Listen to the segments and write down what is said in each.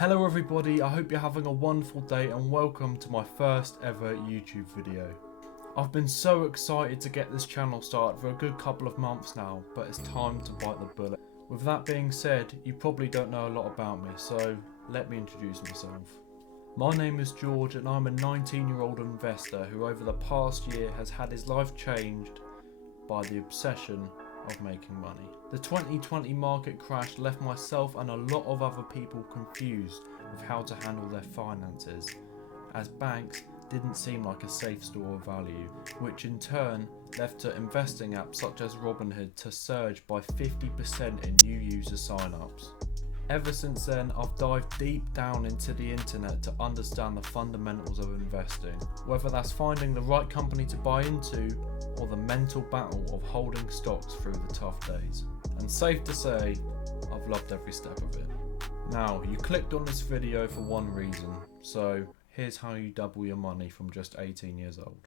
Hello everybody, I hope you're having a wonderful day and welcome to my first ever YouTube video. I've been so excited to get this channel started for a good couple of months now, but it's time to bite the bullet. With that being said, you probably don't know a lot about me, so let me introduce myself. My name is George and I'm a 19-year-old investor who over the past year has had his life changed by the obsession of making money. The 2020 market crash left myself and a lot of other people confused with how to handle their finances, as banks didn't seem like a safe store of value, which in turn left to investing apps such as Robinhood to surge by 50% in new user sign-ups. Ever since then, I've dived deep down into the internet to understand the fundamentals of investing, whether that's finding the right company to buy into or the mental battle of holding stocks through the tough days. And safe to say, I've loved every step of it. Now, you clicked on this video for one reason, so here's how you double your money from just 18 years old.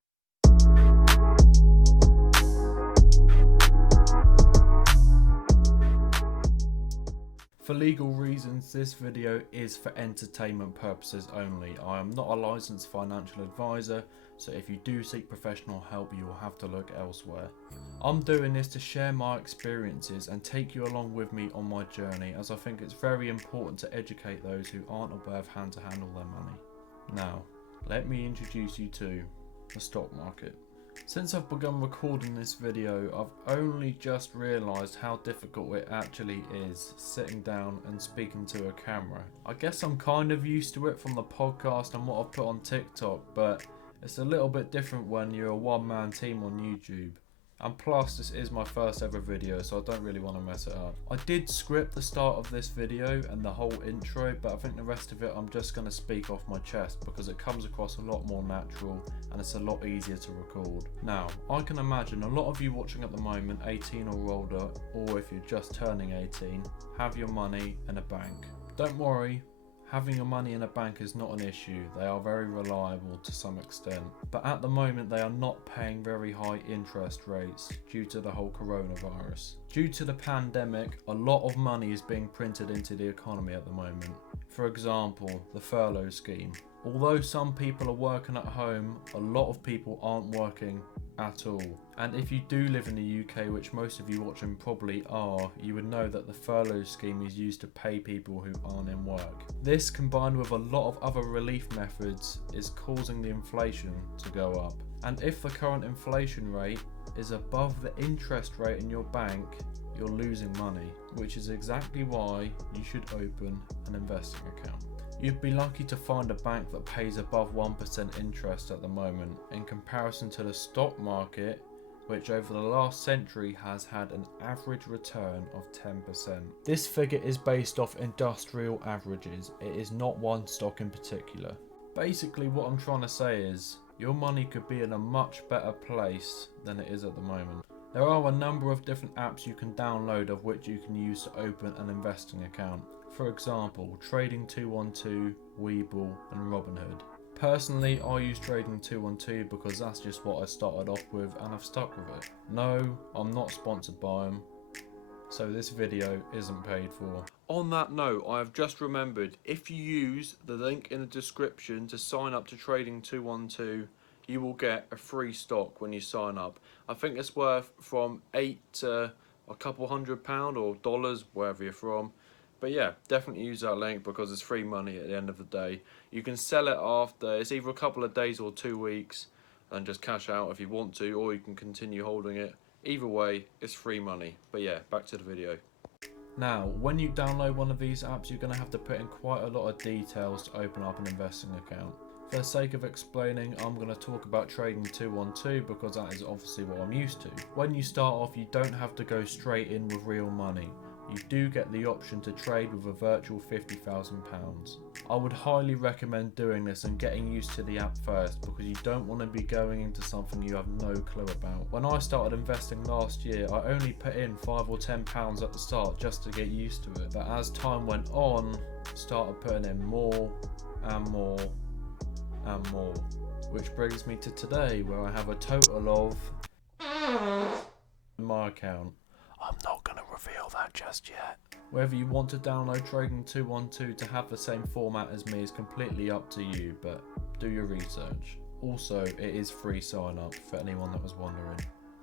For legal reasons, this video is for entertainment purposes only. I am not a licensed financial advisor, so if you do seek professional help, you will have to look elsewhere. I'm doing this to share my experiences and take you along with me on my journey, as I think it's very important to educate those who aren't aware of how to handle their money. Now, let me introduce you to the stock market. Since I've begun recording this video, I've only just realised how difficult it actually is sitting down and speaking to a camera. I guess I'm kind of used to it from the podcast and what I've put on TikTok, but it's a little bit different when you're a one-man team on YouTube. And plus, this is my first ever video, so I don't really want to mess it up. I did script the start of this video and the whole intro, but I think the rest of it I'm just going to speak off my chest because it comes across a lot more natural and it's a lot easier to record. Now, I can imagine a lot of you watching at the moment, 18 or older, or if you're just turning 18, have your money in a bank. Don't worry. Having your money in a bank is not an issue. They are very reliable to some extent, but at the moment they are not paying very high interest rates due to the whole coronavirus. Due to the pandemic, a lot of money is being printed into the economy at the moment. For example, the furlough scheme. Although some people are working at home, a lot of people aren't working at all. And if you do live in the UK, which most of you watching probably are, you would know that the furlough scheme is used to pay people who aren't in work. This, combined with a lot of other relief methods, is causing the inflation to go up. And if the current inflation rate is above the interest rate in your bank, you're losing money, which is exactly why you should open an investing account. You'd be lucky to find a bank that pays above 1% interest at the moment, in comparison to the stock market, which over the last century has had an average return of 10%. This figure is based off industrial averages, it is not one stock in particular. Basically what I'm trying to say is, your money could be in a much better place than it is at the moment. There are a number of different apps you can download of which you can use to open an investing account. For example, Trading 212, Webull and Robinhood. Personally, I use Trading 212 because that's just what I started off with and I've stuck with it. No, I'm not sponsored by them, so this video isn't paid for. On that note, I have just remembered, if you use the link in the description to sign up to Trading 212, you will get a free stock when you sign up. I think it's worth from $8 to a couple £100 or dollars, wherever you're from. But yeah, definitely use that link because it's free money at the end of the day. You can sell it after, it's either a couple of days or 2 weeks and just cash out if you want to, or you can continue holding it. Either way, it's free money. But yeah, back to the video. Now, when you download one of these apps, you're going to have to put in quite a lot of details to open up an investing account. For the sake of explaining, I'm going to talk about Trading 212 because that is obviously what I'm used to. When you start off, you don't have to go straight in with real money. You do get the option to trade with a virtual £50,000. I would highly recommend doing this and getting used to the app first because you don't want to be going into something you have no clue about. When I started investing last year, I only put in £5 or £10 at the start just to get used to it. But as time went on, I started putting in more and more and more. Which brings me to today, where I have a total of in my account. I'm not going to reveal that. work just yet. Whether you want to download Trading 212 to have the same format as me is completely up to you, but do your research. Also, it is free sign up for anyone that was wondering.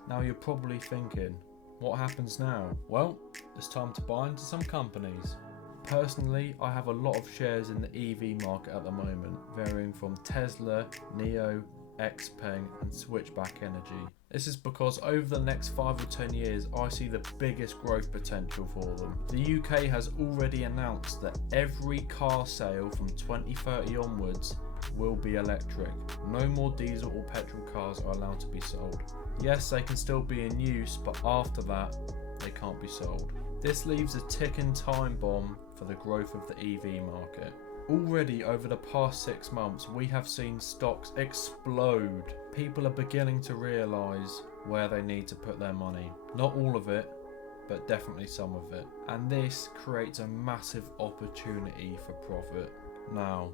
Now you're probably thinking, what happens now? Well, it's time to buy into some companies. Personally, I have a lot of shares in the EV market at the moment, varying from Tesla, NIO, XPeng and Switchback Energy. This is because over the next 5 or 10 years I see the biggest growth potential for them. The UK has already announced that every car sale from 2030 onwards will be electric. No more diesel or petrol cars are allowed to be sold. Yes, they can still be in use, but after that they can't be sold. This leaves a ticking time bomb for the growth of the EV market. Already over the past 6 months, we have seen stocks explode. People are beginning to realise where they need to put their money. Not all of it, but definitely some of it. And this creates a massive opportunity for profit. Now,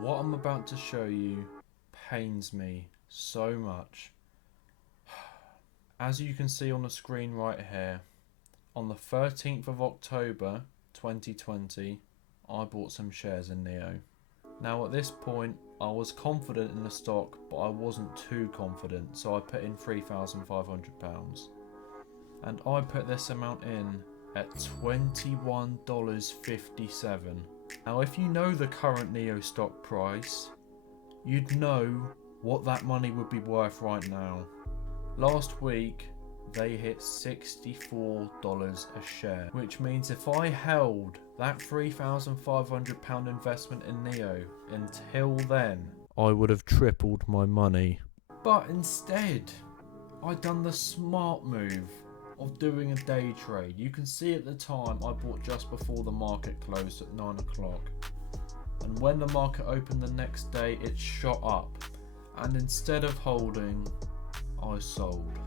what I'm about to show you pains me so much. As you can see on the screen right here, on the 13th of October 2020, I bought some shares in NIO. Now at this point I was confident in the stock, but I wasn't too confident, so I put in £3,500 and I put this amount in at $21.57. Now if you know the current NIO stock price, you'd know what that money would be worth right now. Last week they hit $64 a share, which means if I held that £3,500 investment in NIO until then, I would have tripled my money. But instead, I done the smart move of doing a day trade. You can see at the time I bought just before the market closed at 9 o'clock. And when the market opened the next day, it shot up. And instead of holding, I sold.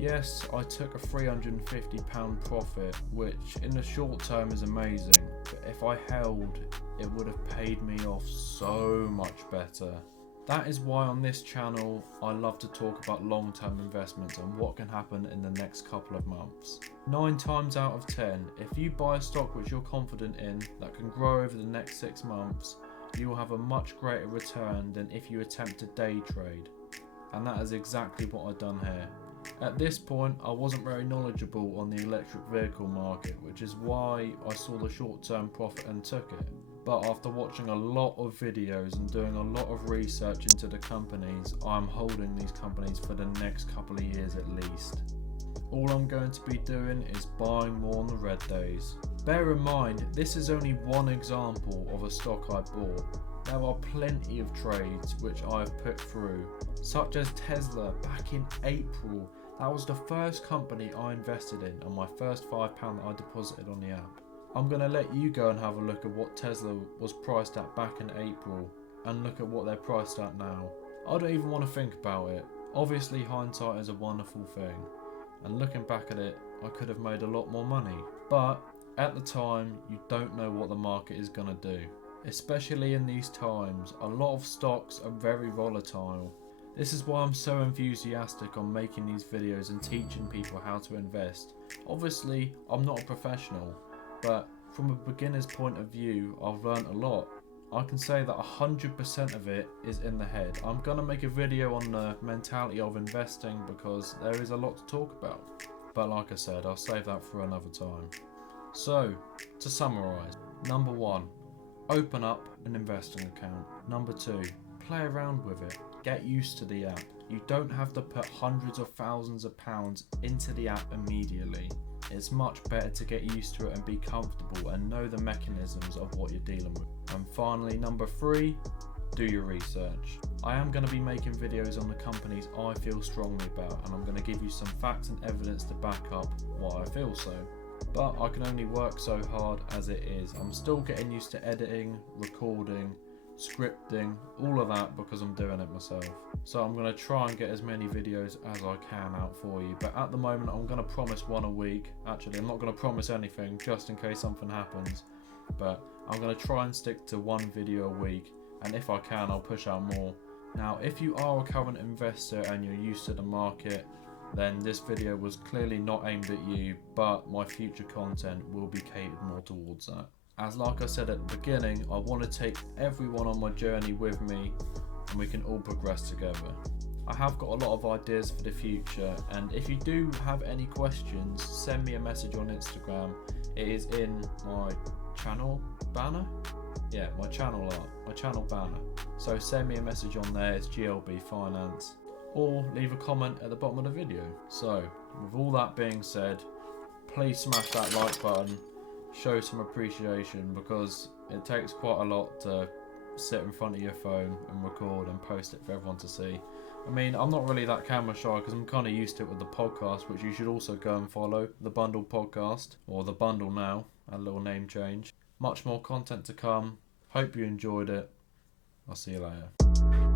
Yes, I took a £350 profit, which in the short term is amazing, but if I held, it would have paid me off so much better. That is why on this channel, I love to talk about long-term investments and what can happen in the next couple of months. 9 times out of 10, if you buy a stock which you're confident in that can grow over the next 6 months, you will have a much greater return than if you attempt to day trade. And that is exactly what I've done here. At this point, I wasn't very knowledgeable on the electric vehicle market, which is why I saw the short-term profit and took it. But after watching a lot of videos and doing a lot of research into the companies, I'm holding these companies for the next couple of years at least. All I'm going to be doing is buying more on the red days. Bear in mind, this is only one example of a stock I bought. There are plenty of trades which I have put through, such as Tesla back in April. That was the first company I invested in and my first £5 that I deposited on the app. I'm going to let you go and have a look at what Tesla was priced at back in April and look at what they're priced at now. I don't even want to think about it. Obviously hindsight is a wonderful thing, and looking back at it, I could have made a lot more money. But at the time, you don't know what the market is going to do. Especially in these times, a lot of stocks are very volatile. This is why I'm so enthusiastic on making these videos and teaching people how to invest. Obviously, I'm not a professional, but from a beginner's point of view, I've learnt a lot. I can say that 100% of it is in the head. I'm going to make a video on the mentality of investing because there is a lot to talk about. But like I said, I'll save that for another time. So, to summarise, number 1. Open up an investing account. Number 2, play around with it. Get used to the app. You don't have to put hundreds of thousands of pounds into the app immediately. It's much better to get used to it and be comfortable and know the mechanisms of what you're dealing with. And finally, number 3, do your research. I am going to be making videos on the companies I feel strongly about, and I'm going to give you some facts and evidence to back up why I feel so. But I can only work so hard as it is. I'm still getting used to editing, recording, scripting, all of that because I'm doing it myself. So I'm going to try and get as many videos as I can out for you. But at the moment I'm going to promise one a week. Actually, I'm not going to promise anything just in case something happens. But I'm going to try and stick to one video a week. And if I can, I'll push out more. Now, if you are a current investor and you're used to the market, then this video was clearly not aimed at you, but my future content will be catered more towards that. As like I said at the beginning, I want to take everyone on my journey with me and we can all progress together. I have got a lot of ideas for the future, and if you do have any questions, send me a message on Instagram. It is in my channel banner. Yeah, my channel art, my channel banner. So send me a message on there, it's glbfinance, or leave a comment at the bottom of the video. So with all that being said, please smash that like button, show some appreciation, because it takes quite a lot to sit in front of your phone and record and post it for everyone to see. I mean, I'm not really that camera shy because I'm kind of used to it with the podcast, which you should also go and follow, the Bundle Podcast, or the Bundle now, a little name change. Much more content to come. Hope you enjoyed it. I'll see you later.